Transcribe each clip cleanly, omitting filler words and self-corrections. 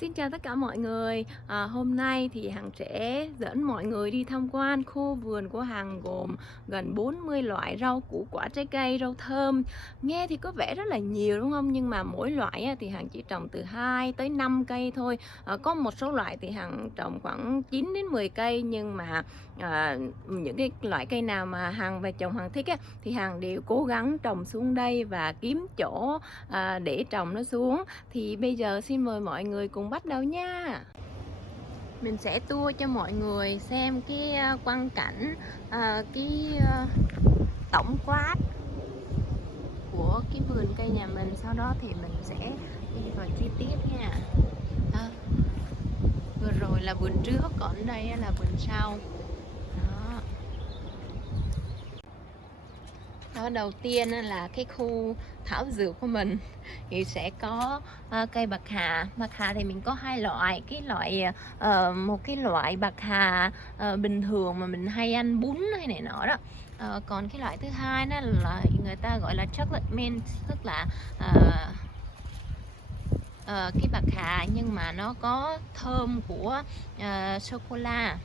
Xin chào tất cả mọi người. Hôm nay thì Hằng sẽ dẫn mọi người đi tham quan khu vườn của Hằng gồm gần 40 loại rau củ quả trái cây, rau thơm. Nghe thì có vẻ rất là nhiều đúng không? Nhưng mà mỗi loại thì Hằng chỉ trồng từ 2 tới 5 cây thôi. Có một số loại thì Hằng trồng khoảng 9 đến 10 cây, nhưng mà những cái loại cây nào mà Hằng và chồng Hằng thích thì Hằng đều cố gắng trồng xuống đây và kiếm chỗ để trồng nó xuống. Thì bây giờ xin mời mọi người cùng bắt đầu nha. Mình sẽ tour cho mọi người xem cái quang cảnh, cái tổng quát của cái vườn cây nhà mình. Sau đó thì mình sẽ đi vào chi tiết nha. Vừa rồi là vườn trước, còn đây là vườn sau. Đó, đầu tiên là cái khu thảo dược của mình thì sẽ có cây bạc hà. Bạc hà thì mình có hai loại, một cái loại bạc hà bình thường mà mình hay ăn bún hay này nọ đó. Còn cái loại thứ hai đó là người ta gọi là chocolate mint, tức là cái bạc hà nhưng mà nó có thơm của sô cô la.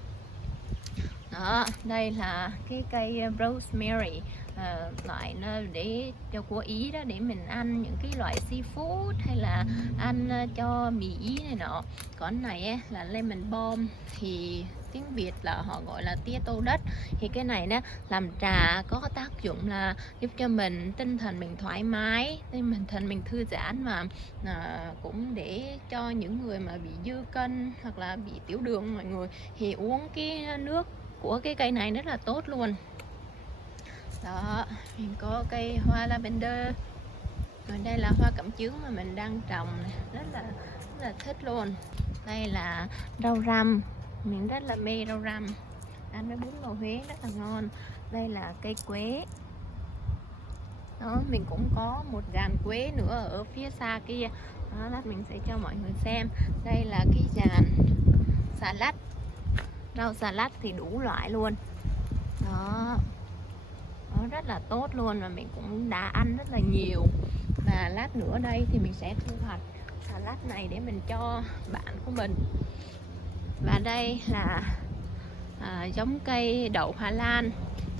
Đó, đây là cái cây rosemary, loại nó để cho của Ý đó, để mình ăn những cái loại seafood hay là ăn cho mì Ý này nọ. Còn này là lemon balm, thì tiếng Việt là họ gọi là tía tô đất. Thì cái này nó làm trà, có tác dụng là giúp cho mình tinh thần mình thoải mái, tinh thần mình thư giãn, mà cũng để cho những người mà bị dư cân hoặc là bị tiểu đường mọi người thì uống cái nước của cái cây này rất là tốt luôn. Đó, mình có cây hoa lavender. Rồi đây là hoa cẩm chướng mà mình đang trồng này, rất là thích luôn. Đây là rau răm, mình rất là mê rau răm, ăn với bún bò Huế rất là ngon. Đây là cây quế. Đó, mình cũng có một dàn quế nữa ở phía xa kia. Đó, lát mình sẽ cho mọi người xem. Đây là cái dàn xà lách, rau xà lách thì đủ loại luôn. Đó, nó rất là tốt luôn, và mình cũng đã ăn rất là nhiều. Và lát nữa đây thì mình sẽ thu hoạch xà lách này để mình cho bạn của mình. Và đây là giống cây đậu Hà Lan.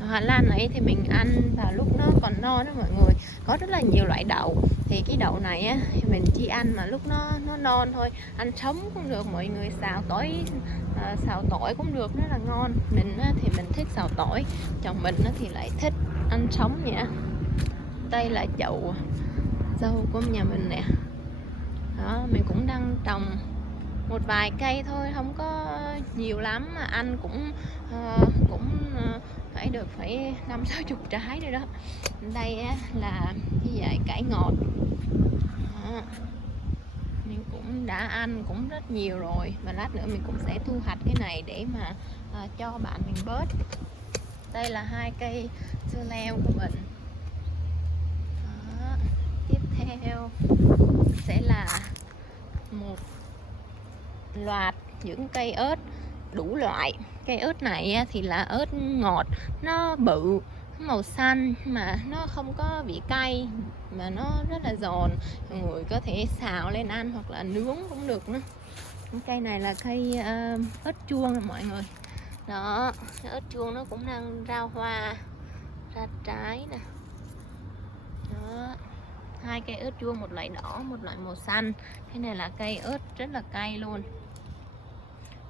Hà Lan này thì mình ăn vào lúc nó còn non đó mọi người. Có rất là nhiều loại đậu. Thì cái đậu này thì mình chỉ ăn mà lúc nó non thôi. Ăn sống cũng được mọi người, xào tỏi cũng được, rất là ngon. Mình thì mình thích xào tỏi, chồng mình thì lại thích ăn sống nha. Đây là chậu dâu của nhà mình nè. Đó, mình cũng đang trồng một vài cây thôi, không có nhiều lắm, mà ăn cũng phải được 50-60 trái rồi đó. Đây là cái dải cải ngọt. Đó, mình cũng đã ăn cũng rất nhiều rồi, và lát nữa mình cũng sẽ thu hoạch cái này để mà cho bạn mình bớt. Đây là hai cây dưa leo của mình. Đó, tiếp theo sẽ là một loạt những cây ớt đủ loại. Cây ớt này thì là ớt ngọt, nó bự, màu xanh, mà nó không có vị cay, mà nó rất là giòn. Mọi người có thể xào lên ăn hoặc là nướng cũng được nữa. Cây này là cây ớt chuông nè mọi người. Đó, ớt chuông nó cũng đang ra hoa, ra trái nè. Đó, hai cây ớt chuông, một loại đỏ, một loại màu xanh. Cái này là cây ớt rất là cay luôn.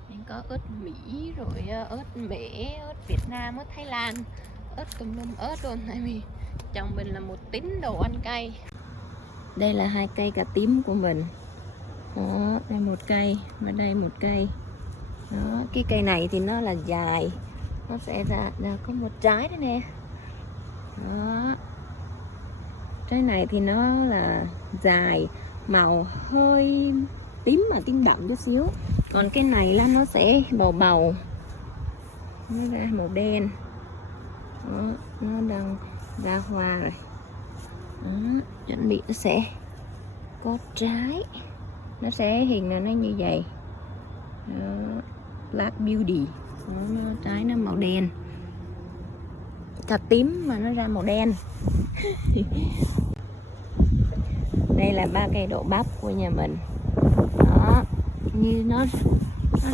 Mình có ớt Mỹ, rồi ớt Mễ, ớt Việt Nam, ớt Thái Lan, ớt tùm lum ớt luôn. Tại vì chồng mình là một tín đồ ăn cay. Đây là hai cây cà tím của mình. Đó, đây một cây và đây một cây. Đó, cái cây này thì nó là dài, nó sẽ ra có một trái đây nè. Đó, trái này thì nó là dài, màu hơi tím mà tím đậm chút xíu. Còn cái này là nó sẽ bầu bầu, nó ra màu đen. Đó, nó đang ra hoa rồi. Đó, chuẩn bị nó sẽ có trái, nó sẽ hình là nó như vậy. Đó, Black Beauty. Đó, trái nó màu đen, cà tím mà nó ra màu đen. Đây là ba cây đậu bắp của nhà mình. Đó, như nó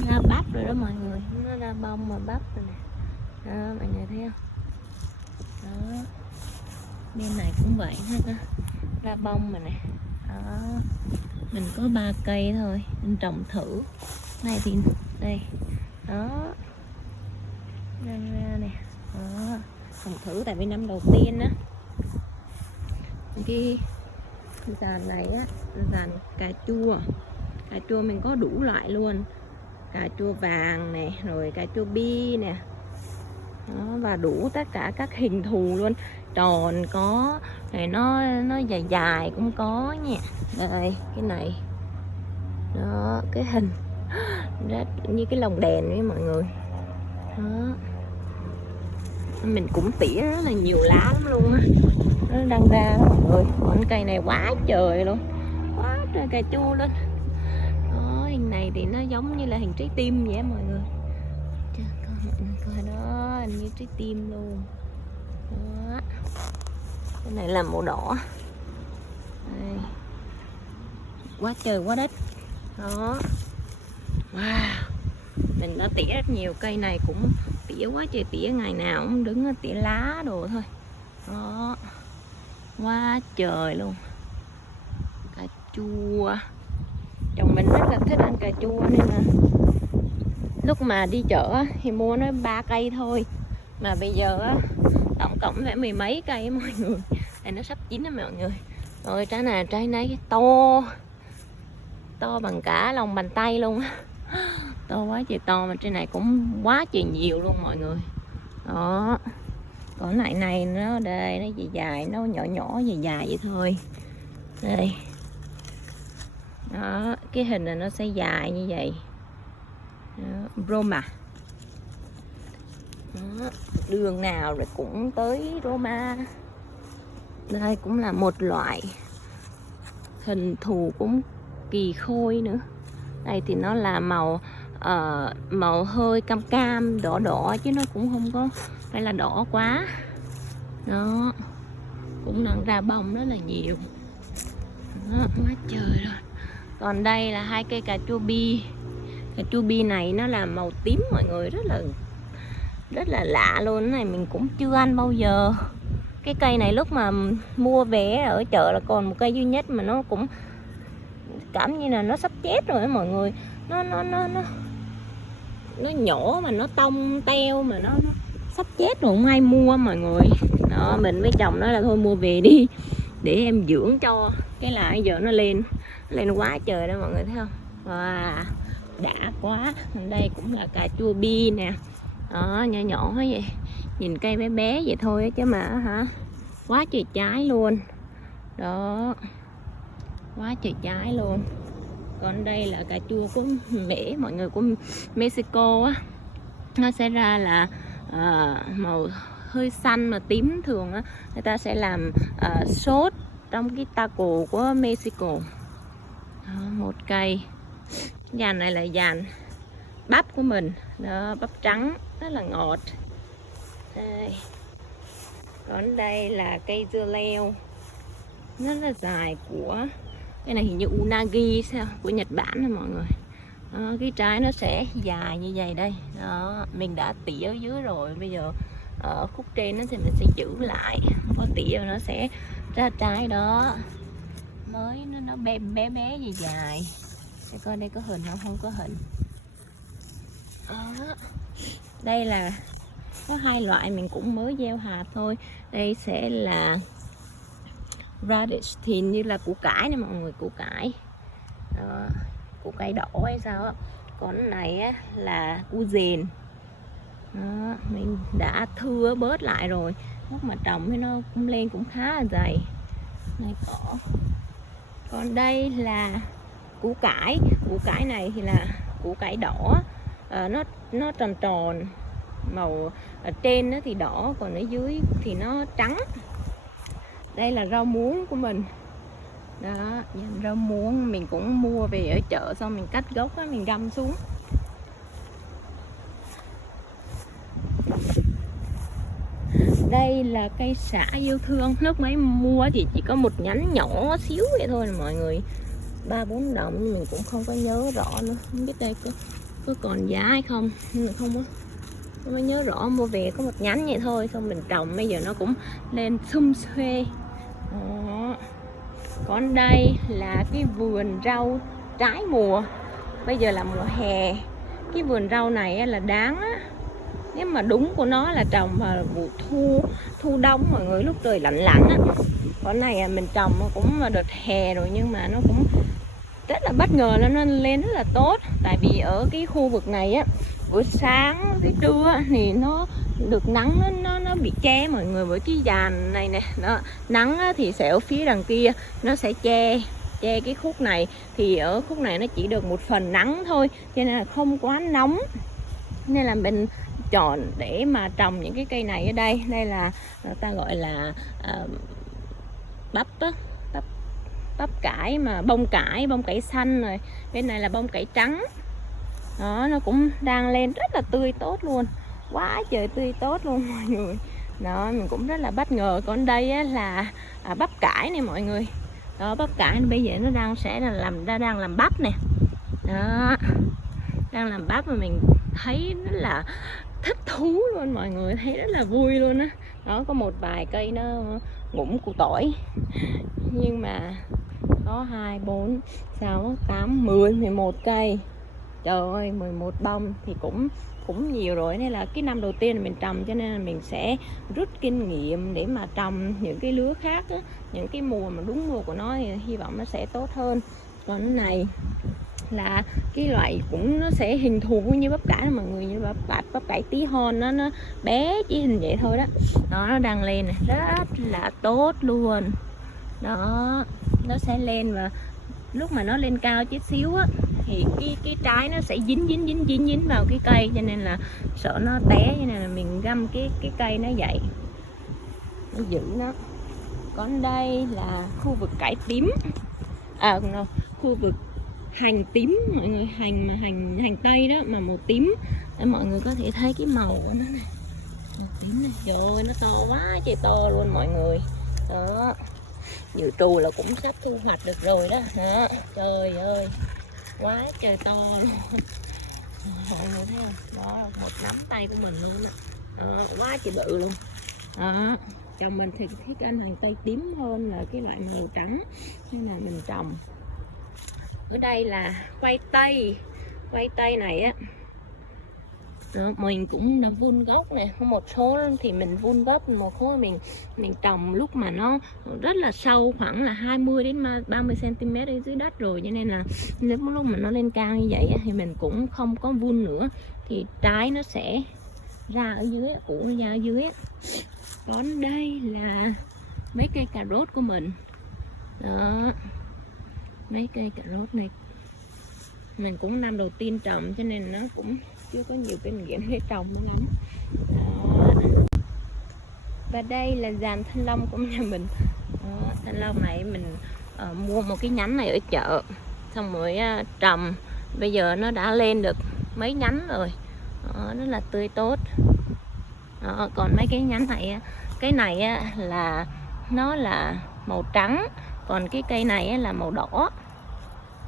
ra bắp rồi đó mọi người, nó ra bông mà bắp rồi nè. Đó mọi người thấy không? Đó, bên này cũng vậy ha, ra bông mà nè. Đó, mình có 3 cây thôi, mình trồng thử. Này thì đây, đó, ra nè. Đó, trồng thử tại vì năm đầu tiên á. Cái dàn này á, dàn cà chua. Cà chua mình có đủ loại luôn, cà chua vàng nè, rồi cà chua bi nè. Đó, và đủ tất cả các hình thù luôn, tròn có, này nó dài dài cũng có nha. Đây cái này, đó cái hình rất như cái lồng đèn với mọi người. Đó, mình cũng tỉa rất là nhiều lá lắm luôn á, nó đang ra đó mọi người. Còn cây này quá trời luôn, quá trời cà chua luôn. Đó, hình này thì nó giống như là hình trái tim vậy mọi người. Coi đó, như trái tim luôn. Đó, cái này là màu đỏ. Đây, quá trời quá đất. Đó, wow, mình đã tỉa rất nhiều, cây này cũng tỉa quá trời tỉa, ngày nào cũng đứng tỉa lá đồ thôi. Đó, quá trời luôn. Cà chua, chồng mình rất là thích ăn cà chua nên là lúc mà đi chợ thì mua nó 3 cây thôi, mà bây giờ tổng cộng phải 10 mấy cây mọi người. Đây nó sắp chín đó mọi người. Rồi trái này, trái này to bằng cả lòng bàn tay luôn á, to quá trời to, mà trên này cũng quá trời nhiều luôn mọi người. Đó, còn lại này nó đây, nó dài dài, nó nhỏ dài dài vậy thôi. Đây, đó, cái hình này nó sẽ dài như vậy. Đó, Roma. Đó, đường nào rồi cũng tới Roma. Đây cũng là một loại hình thù cũng kỳ khôi nữa. Đây thì nó là màu hơi cam cam đỏ đỏ, chứ nó cũng không có phải là đỏ quá. Đó, cũng đang ra bông rất là nhiều. Đó, quá trời rồi. Còn đây là 2 cây cà chua bi. Cà chua bi này nó là màu tím mọi người, rất là lạ luôn. Cái này mình cũng chưa ăn bao giờ. Cái cây này lúc mà mua về ở chợ là còn một cây duy nhất, mà nó cũng cảm như là nó sắp chết rồi đó mọi người. Nó nhỏ mà nó tông teo, mà nó sắp chết rồi, không ai mua mọi người. Đó, mình với chồng nói là thôi mua về đi để em dưỡng cho, cái là giờ nó lên quá trời đó mọi người thấy không. Wow, đã quá. Đây cũng là cà chua bi nè. Đó, nhỏ nhỏ vậy, nhìn cây bé bé vậy thôi chứ mà hả, quá trời trái luôn. Đó, quá trời trái luôn. Còn đây là cà chua của Mỹ mọi người, của Mexico á. Nó sẽ ra là màu hơi xanh mà tím, thường á người ta sẽ làm sốt trong cái taco của Mexico. Đó, một cây. Dàn này là dàn bắp của mình. Đó, bắp trắng rất là ngọt. Đây. Còn đây là cây dưa leo rất là dài, của cái này hình như unagi sao, của Nhật Bản này mọi người. Đó, cái trái nó sẽ dài như vậy đây. Đó, mình đã tỉa ở dưới rồi, bây giờ ở khúc trên nó thì mình sẽ giữ lại, có tỉa nó sẽ ra trái. Đó, mới nó bé bé gì dài. Để coi đây có hình không? Không có hình. Đó, đây là có 2 loại mình cũng mới gieo hạt thôi. Đây sẽ là radish, thì như là củ cải nè mọi người, củ cải. Đó, củ cải đỏ hay sao á. Còn cái này á, là củ dền. Đó, mình đã thưa bớt lại rồi, lúc mà trồng thì nó cũng lên cũng khá là dày. Này cỏ. Còn đây là củ cải. Củ cải này thì là củ cải đỏ, nó tròn tròn, màu ở trên thì đỏ, còn ở dưới thì nó trắng. Đây là rau muống của mình. Đó, rau muống mình cũng mua về ở chợ, xong mình cắt gốc á, mình găm xuống. Đây là cây sả yêu thương. Lúc mấy mua thì chỉ có một nhánh nhỏ xíu vậy thôi mọi người. 3-4 đồng nhưng mình cũng không có nhớ rõ nữa, không biết đây có còn giá hay không, không có nhớ rõ. Mua về có một nhánh vậy thôi, xong mình trồng bây giờ nó cũng lên sum xuê. Đó. Còn đây là cái vườn rau trái mùa, bây giờ là mùa hè. Cái vườn rau này là đáng á, nếu mà đúng của nó là trồng vào vụ thu đông mọi người, lúc trời lạnh lạnh á. Con này mình trồng cũng đợt hè rồi nhưng mà nó cũng rất là bất ngờ, nó lên rất là tốt. Tại vì ở cái khu vực này á, buổi sáng với trưa thì nó được nắng, nó bị che mọi người, với cái dàn này nè, nó nắng thì sẽ ở phía đằng kia, nó sẽ che cái khúc này, thì ở khúc này nó chỉ được một phần nắng thôi, cho nên là không quá nóng. Nên là mình chọn để mà trồng những cái cây này ở đây. Đây là người ta gọi là bắp cải, mà bông cải xanh, rồi bên này là bông cải trắng. Đó, nó cũng đang lên rất là tươi tốt luôn, quá trời tươi tốt luôn mọi người. Đó, mình cũng rất là bất ngờ. Còn đây á, là bắp cải này mọi người. Đó, bắp cải bây giờ nó đang làm bắp nè. Đó, đang làm bắp mà mình thấy rất là thích thú luôn mọi người, thấy rất là vui luôn á. Đó, có một vài cây nó ngủm củ tỏi, nhưng mà có 2, 4, 6, 8, 10, 11 cây. Trời ơi, 11 bông thì cũng nhiều rồi. Nên là cái năm đầu tiên mình trồng, cho nên là mình sẽ rút kinh nghiệm để mà trồng những cái lứa khác á, những cái mùa mà đúng mùa của nó thì hy vọng nó sẽ tốt hơn. Còn cái này là cái loại cũng nó sẽ hình thù như bắp cải mọi người, như bắp cải tí hon, nó bé chỉ hình vậy thôi đó. Đó, nó đang lên này, rất là tốt luôn. Đó, nó sẽ lên, và lúc mà nó lên cao chút xíu á thì cái trái nó sẽ dính vào cái cây, cho nên là sợ nó té, cho nên là mình găm cái cây nó dậy, nó giữ nó. Còn đây là khu vực cải tím, khu vực hành tím mọi người, hành tây đó mà màu tím. Để mọi người có thể thấy cái màu của nó này, màu tím này. Trời ơi, nó to quá trời to luôn mọi người. Đó, dự trù là cũng sắp thu hoạch được rồi đó. Đó, trời ơi, quá trời to luôn. Mọi người thấy không? Đó, một nắm tay của mình luôn đó. Đó, quá trời bự luôn. Đó, chồng mình thì thích ăn hành tây tím hơn là cái loại màu trắng, nên là mình trồng. Ở đây là khoai tây này á. Đó, mình cũng đã vun gốc nè, một số thì mình vun gốc, một số mình trồng lúc mà nó rất là sâu, khoảng là 20 đến 30 cm ở dưới đất rồi, cho nên là nếu lúc mà nó lên cao như vậy thì mình cũng không có vun nữa, thì trái nó sẽ ra ở dưới, củ nó ra ở dưới. Còn đây là mấy cây cà rốt của mình. Đó, mấy cây cà rốt này mình cũng năm đầu tiên trồng, cho nên nó cũng chưa có nhiều kinh nghiệm để trồng lắm. Đó. Và đây là dàn thanh long của nhà mình. Đó, thanh long này mình mua một cái nhánh này ở chợ, xong rồi trồng, bây giờ nó đã lên được mấy nhánh rồi. Đó, rất là tươi tốt. Đó, còn mấy cái nhánh này, cái này là nó là màu trắng, còn cái cây này là màu đỏ.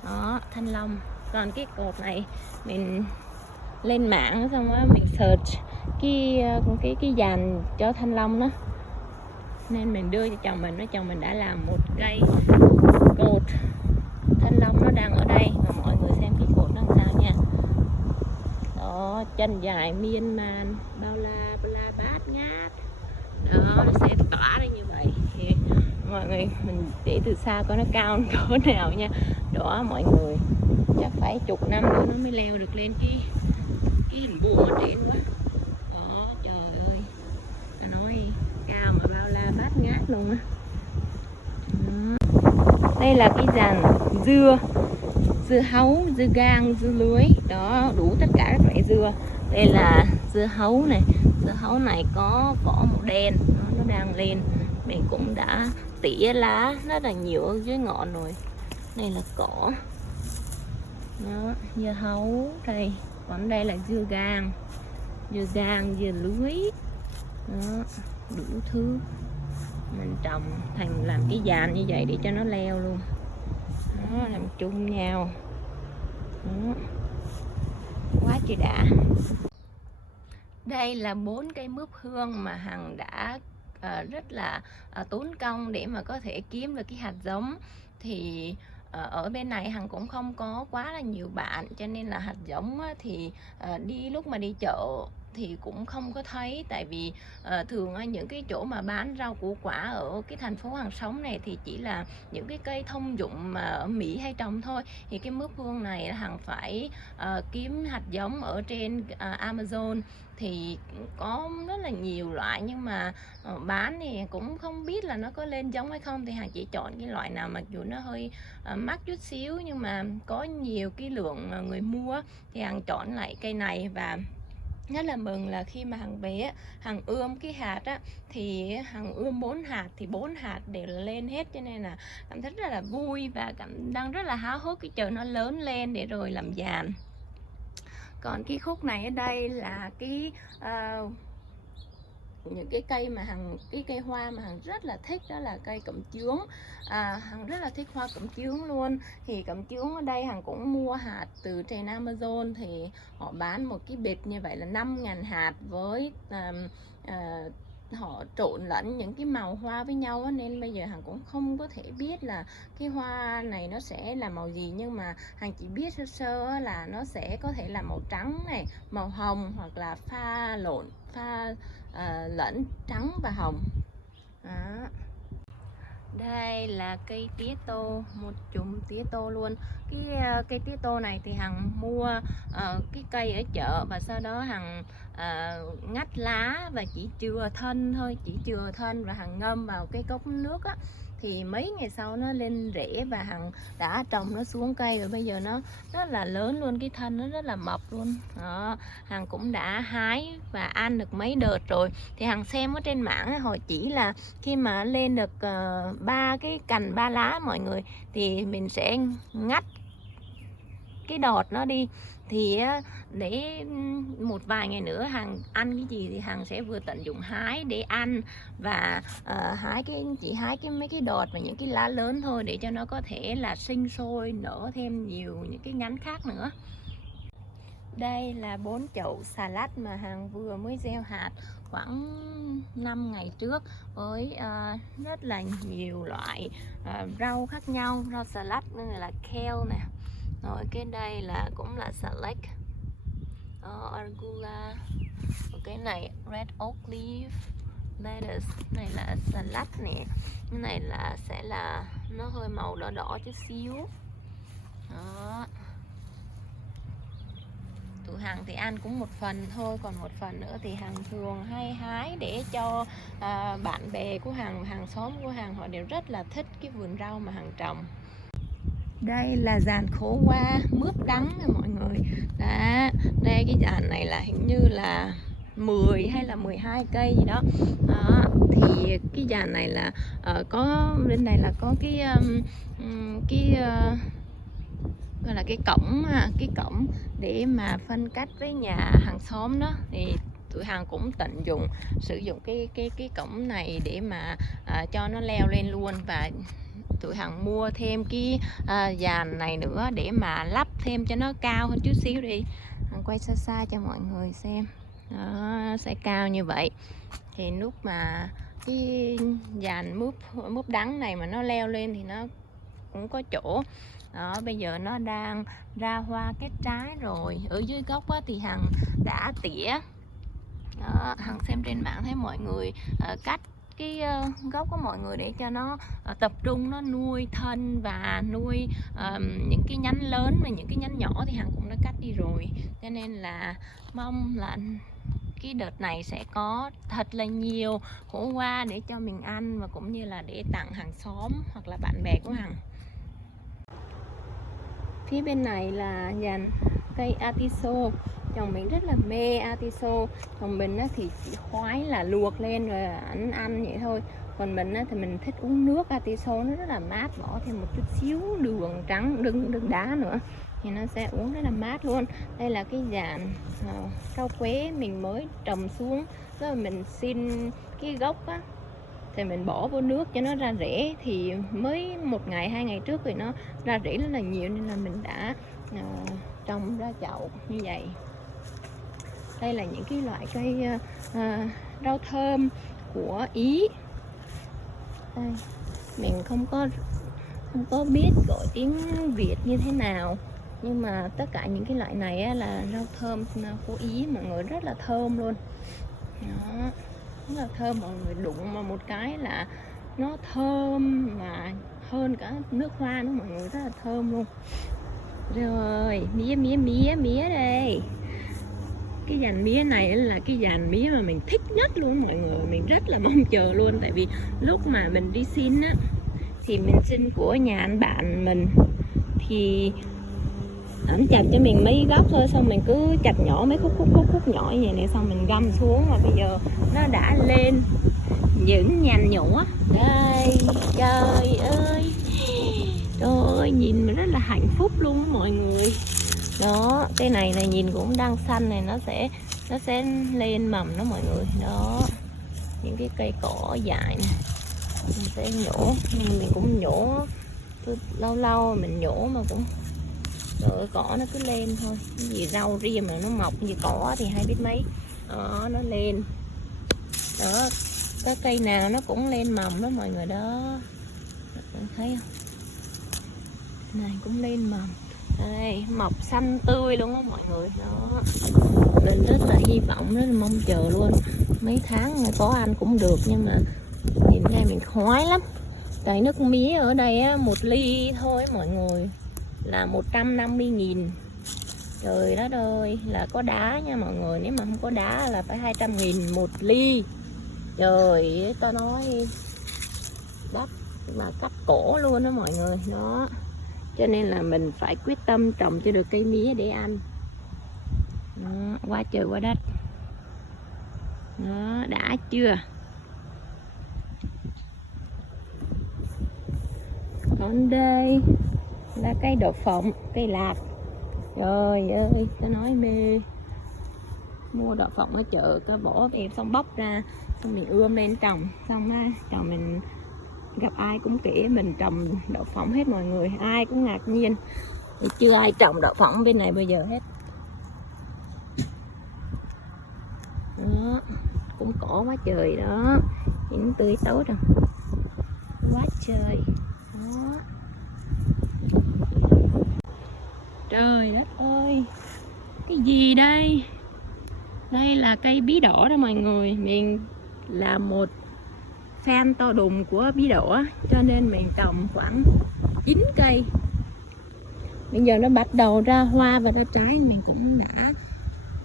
Đó, thanh long. Còn cái cột này mình lên mạng xong á, mình search cái dàn cho thanh long đó, nên mình đưa cho chồng mình, chồng mình đã làm một cây cột thanh long, nó đang ở đây, và mọi người xem cái cột nó làm sao nha. Đó, chân dài miên man, bao la bát ngát. Đó, nó sẽ tỏa ra như vậy. Thì mọi người mình để từ xa coi nó cao cỡ nào nha. Đó mọi người, chắc phải chục năm nữa nó mới leo được lên cái hình buông ở trên quá. Đó, trời ơi, nói cao mà bao la bát ngát luôn á. Đây là cái dàn dưa hấu, dưa gang, dưa lưới. Đó, đủ tất cả các loại dưa. Đây là dưa hấu này. Dưa hấu này có vỏ màu đen, nó đang lên. Mình cũng đã tỉa lá rất là nhiều ở dưới ngọn rồi. Đây là cỏ. Đó, dưa hấu đây. Còn đây là dưa gang, dưa lưới. Đó, đủ thứ. Mình trồng thành làm cái dàn như vậy để cho nó leo luôn. đó, làm chung nhau đó. Quá trời đã. Đây là 4 cây mướp hương mà Hằng đã rất là tốn công để mà có thể kiếm được cái hạt giống. Thì ở bên này Hằng cũng không có quá là nhiều bạn, cho nên là hạt giống thì đi lúc mà đi chợ thì cũng không có thấy. Tại vì thường những cái chỗ mà bán rau củ quả ở cái thành phố Hằng sống này thì chỉ là những cái cây thông dụng mà ở Mỹ hay trồng thôi. Thì cái mướp hương này Hằng phải kiếm hạt giống ở trên Amazon. Thì có rất là nhiều loại, nhưng mà bán thì cũng không biết là nó có lên giống hay không. Thì Hằng chỉ chọn cái loại nào mặc dù nó hơi mắc chút xíu, nhưng mà có nhiều cái lượng người mua, thì Hằng chọn lại cây này. Và rất là mừng là khi mà Hằng về Hằng ươm cái hạt thì Hằng ươm 4 hạt thì 4 hạt đều là lên hết, cho nên là cảm thấy rất là vui và đang rất là háo hức cái chờ nó lớn lên để rồi làm giàn. Còn cái khúc này ở đây là cái những cái cây mà cái cây hoa mà Hằng rất là thích, đó là cây cẩm chướng. Hằng rất là thích hoa cẩm chướng luôn. Thì cẩm chướng ở đây Hằng cũng mua hạt từ trên Amazon, thì họ bán một cái bịch như vậy là 5.000 hạt, với họ trộn lẫn những cái màu hoa với nhau nên bây giờ Hằng cũng không có thể biết là cái hoa này nó sẽ là màu gì. Nhưng mà Hằng chỉ biết sơ sơ là nó sẽ có thể là màu trắng này, màu hồng, hoặc là pha lẫn trắng và hồng đó. Đây là cây tía tô, một chùm tía tô luôn. Cái cây tía tô này thì Hằng mua cái cây ở chợ, và sau đó Hằng ngắt lá và chỉ chừa thân thôi, và Hằng ngâm vào cái cốc nước thì mấy ngày sau nó lên rễ, và Hằng đã trồng nó xuống cây rồi. Bây giờ nó rất là lớn luôn, cái thân nó rất là mập luôn đó. Hằng cũng đã hái và ăn được mấy đợt rồi. Thì Hằng xem ở trên mạng họ chỉ là khi mà lên được 3 cái cành 3 lá mọi người, thì mình sẽ ngắt cái đọt nó đi. Thì để một vài ngày nữa Hằng ăn cái gì thì Hằng sẽ vừa tận dụng hái để ăn, và chỉ hái mấy cái đọt và những cái lá lớn thôi, để cho nó có thể là sinh sôi nở thêm nhiều những cái nhánh khác nữa. Đây là 4 chậu xà lách mà Hằng vừa mới gieo hạt khoảng 5 ngày trước, với rất là nhiều loại rau khác nhau. Rau xà lách như là kale nè, rồi cái đây là cũng là xà lách, arugula, cái này red oak leaf lettuce, này là xà lách nè, cái này là sẽ là nó hơi màu đỏ đỏ chút xíu đó. Tụi Hằng thì ăn cũng một phần thôi, còn một phần nữa thì Hằng thường hay hái để cho bạn bè của Hằng, hàng xóm của Hằng, họ đều rất là thích cái vườn rau mà Hằng trồng. Đây là giàn khổ qua mướp đắng nè mọi người. Đó, đây cái giàn này là hình như là 10 hay là 12 cây gì đó. Thì cái giàn này là có bên này là có cái gọi là cái cổng để mà phân cách với nhà hàng xóm đó. Thì tụi Hằng cũng tận dụng sử dụng cái cổng này để mà cho nó leo lên luôn. Và tụi Hằng mua thêm cái dàn này nữa để mà lắp thêm cho nó cao hơn chút xíu đi. Hằng quay xa xa cho mọi người xem đó, sẽ cao như vậy. Thì lúc mà cái dàn mướp đắng này mà nó leo lên thì nó cũng có chỗ đó. Bây giờ nó đang ra hoa kết trái rồi. Ở dưới gốc thì Hằng đã tỉa đó. Hằng xem trên mạng thấy mọi người cắt cái gốc của mọi người để cho nó tập trung nó nuôi thân và nuôi những cái nhánh lớn, mà những cái nhánh nhỏ thì Hằng cũng đã cắt đi rồi. Cho nên là mong là cái đợt này sẽ có thật là nhiều khổ qua để cho mình ăn, và cũng như là để tặng hàng xóm hoặc là bạn bè của Hằng. Phía bên này là dàn cây atiso. Chồng mình rất là mê atiso. Chồng mình thì chỉ khoái là luộc lên rồi ăn vậy thôi. Còn mình thì mình thích uống nước atiso, nó rất là mát, bỏ thêm một chút xíu đường trắng, đường đá nữa thì nó sẽ uống rất là mát luôn. Đây là cái dàn rau quế mình mới trồng xuống, rồi mình xin cái gốc thì mình bỏ vô nước cho nó ra rễ, thì mới 1 ngày 2 ngày trước thì nó ra rễ rất là nhiều, nên là mình đã trồng ra chậu như vậy. Đây là những cái loại cây rau thơm của Ý. Đây, mình không có biết gọi tiếng Việt như thế nào, nhưng mà tất cả những cái loại này á, là rau thơm của Ý, mọi người, rất là thơm luôn. Đó, rất là thơm, mọi người đụng mà một cái là nó thơm mà hơn cả nước hoa nữa mọi người, rất là thơm luôn. Rồi mía đây. Cái dàn mía này là cái dàn mía mà mình thích nhất luôn mọi người, mình rất là mong chờ luôn. Tại vì lúc mà mình đi xin á, thì mình xin của nhà anh bạn mình, thì ảnh chặt cho mình mấy gốc thôi, xong mình cứ chặt nhỏ mấy khúc nhỏ như vậy này, xong mình găm xuống, và bây giờ nó đã lên những nhành nhũa đây. Trời ơi, trời ơi, nhìn mà rất là hạnh phúc luôn mọi người. Đó, cái này nhìn cũng đang xanh này, nó sẽ lên mầm đó mọi người. Đó, những cái cây cỏ dại này mình sẽ nhổ, mình cũng nhổ lâu lâu mình nhổ mà cũng rồi, cỏ nó cứ lên thôi. Cái gì rau ria mà nó mọc như cỏ thì hay biết mấy. Đó, nó lên đó, cái cây nào nó cũng lên mầm đó mọi người. Đó, bạn thấy không, này cũng lên mầm đây, mọc xanh tươi luôn á mọi người. Đó, mình rất là hy vọng, rất là mong chờ luôn. Mấy tháng có ăn cũng được, nhưng mà nhìn đây mình khoái lắm. Cái nước mía ở đây á, 1 ly thôi mọi người là 150.000. Trời đất ơi, là có đá nha mọi người, nếu mà không có đá là phải 200.000 1 ly. Trời, tao nói đắt mà cắt cổ luôn đó mọi người. Đó, cho nên là mình phải quyết tâm trồng cho được cây mía để ăn. Đó, quá trời quá đất. Đó, đã chưa? Còn đây là cây đậu phộng, cây lạc. Trời ơi, tao nói mê. Mua đậu phộng ở chợ, có bỏ về xong bóc ra, xong mình ươm lên trồng. Xong á, chồng mình gặp ai cũng kể mình trồng đậu phộng hết mọi người, ai cũng ngạc nhiên. Thì chưa ai trồng đậu phộng bên này bây giờ hết. Đó, cũng cỏ quá trời đó, nhìn tươi tốt rồi, quá trời. Đó, trời đất ơi, cái gì đây? Đây là cây bí đỏ đó mọi người. Mình là một fan to đùng của bí đỏ, cho nên mình trồng khoảng 9 cây. Bây giờ nó bắt đầu ra hoa và ra trái, mình cũng đã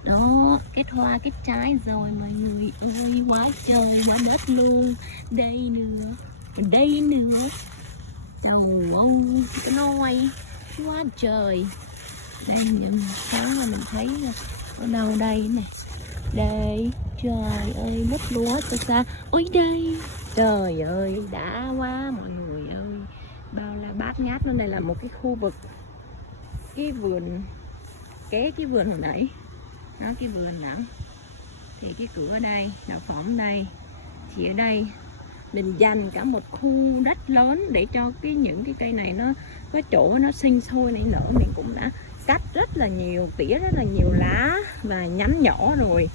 đó kết hoa kết trái rồi mọi người ơi, quá trời quá đất luôn. Đây nữa, đây nữa, trời ơi, cái nôi quá trời. Đây những sáng là mình thấy ở đâu đây nè, đây, trời ơi, mút lúa từ xa. Ôi đây, trời ơi, đã quá mọi người ơi, bao la bát ngát. Nó đây là một cái khu vực, cái vườn kế cái vườn hồi nãy đó, cái vườn đó thì cái cửa ở đây, đậu phộng đây, thì ở đây mình dành cả một khu đất lớn để cho những cái cây này nó có chỗ nó sinh sôi nảy nở. Mình cũng đã cắt rất là nhiều, tỉa rất là nhiều lá và nhánh nhỏ rồi,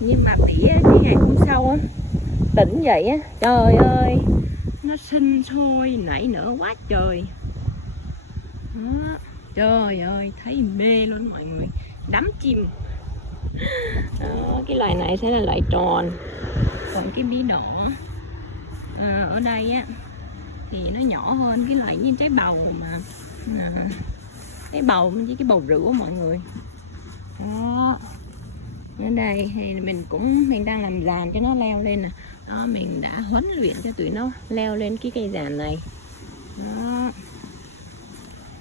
nhưng mà tỉa cái ngày hôm sau á, tỉnh dậy á, trời ơi, nó sinh sôi nảy nở quá trời. Đó, trời ơi, thấy mê luôn mọi người, đắm chìm. Đó, cái loài này sẽ là loại tròn, còn cái bí đỏ ở đây á thì nó nhỏ hơn, cái loại như trái bầu mà cái bầu với cái bầu rượu mọi người. Đó, ở đây thì mình đang làm giàn cho nó leo lên nè. Đó, mình đã huấn luyện cho tụi nó leo lên cái cây giàn này. Đó,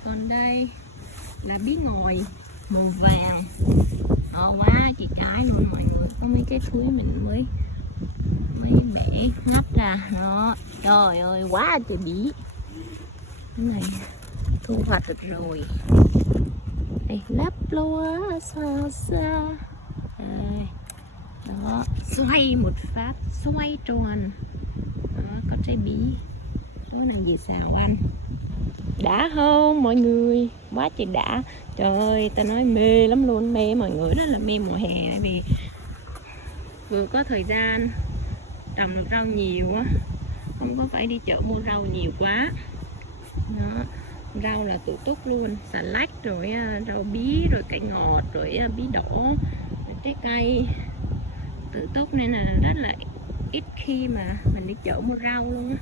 còn đây là bí ngòi màu vàng, quá chị cái luôn mọi người. Có mấy cái thúi mình mới bẻ ngắt ra. Đó, trời ơi, quá trời bí. Cái này thu hoạch được rồi. Đây, lấp lúa xa xa. Đó, xoay một phát, xoay tròn. Đó, có trái bí. Có nào về xào ăn. Đã không mọi người? Quá trời đã. Trời ơi, ta nói mê lắm luôn, mê mọi người, đó là mê mùa hè. Vì vừa có thời gian trồng được rau nhiều á, không có phải đi chợ mua rau nhiều quá. Đó. Rau là tự túc luôn, xà lách rồi rau bí, rồi cải ngọt, rồi bí đỏ, rồi trái cây tự túc, nên là rất là ít khi mà mình đi chợ mua rau luôn á.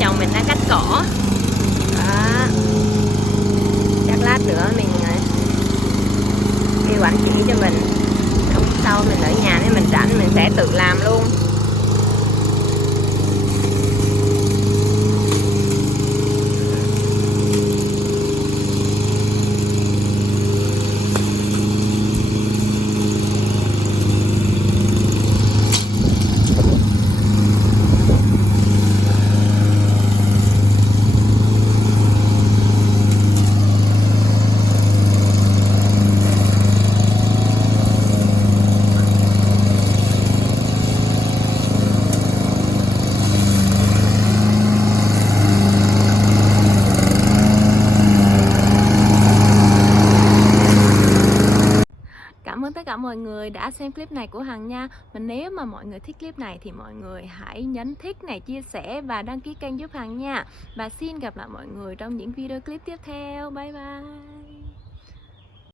Chồng mình đã cắt cỏ đó. Chắc lát nữa mình kêu anh chỉ cho mình, hôm sau mình ở nhà nên mình rảnh mình sẽ tự làm luôn. Cảm ơn tất cả mọi người đã xem clip này của Hằng nha. Và nếu mà mọi người thích clip này thì mọi người hãy nhấn thích này, chia sẻ và đăng ký kênh giúp Hằng nha. Và xin gặp lại mọi người trong những video clip tiếp theo. Bye bye.